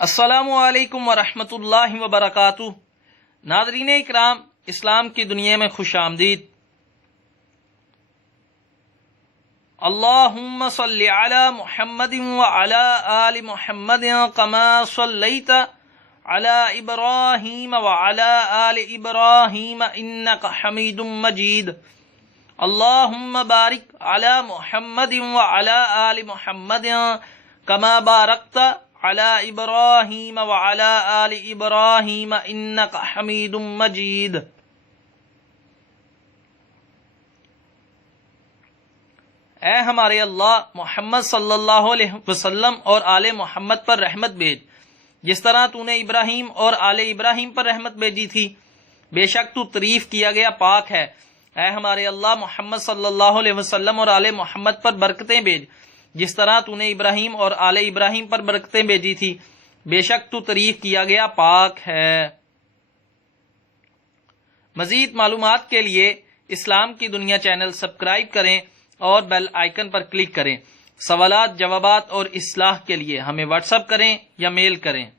السلام علیکم ورحمۃ اللہ وبرکاتہ۔ ناظرین اکرام، اسلام کی دنیا میں خوش آمدید۔ اللہم صلی علی محمد وعلی آل محمد کما صلیت علی ابراہیم وعلی آل ابراہیم انک حمید مجید۔ اللہم بارک علی محمد وعلی آل محمد کما بارکت علی ابراہیم وعلی آل ابراہیم انک حمید مجید۔ اے ہمارے اللہ، محمد صلی اللہ علیہ وسلم اور آل محمد پر رحمت بھیج، جس طرح تو نے ابراہیم اور آل ابراہیم پر رحمت بھیجی تھی۔ بے شک تو تعریف کیا گیا پاک ہے۔ اے ہمارے اللہ، محمد صلی اللہ علیہ وسلم اور آل محمد پر برکتیں بھیج، جس طرح تو نے ابراہیم اور آل ابراہیم پر برکتیں بھیجی تھی۔ بے شک تو تعریف کیا گیا پاک ہے۔ مزید معلومات کے لیے اسلام کی دنیا چینل سبسکرائب کریں اور بیل آئیکن پر کلک کریں۔ سوالات، جوابات اور اصلاح کے لیے ہمیں واٹس ایپ کریں یا میل کریں۔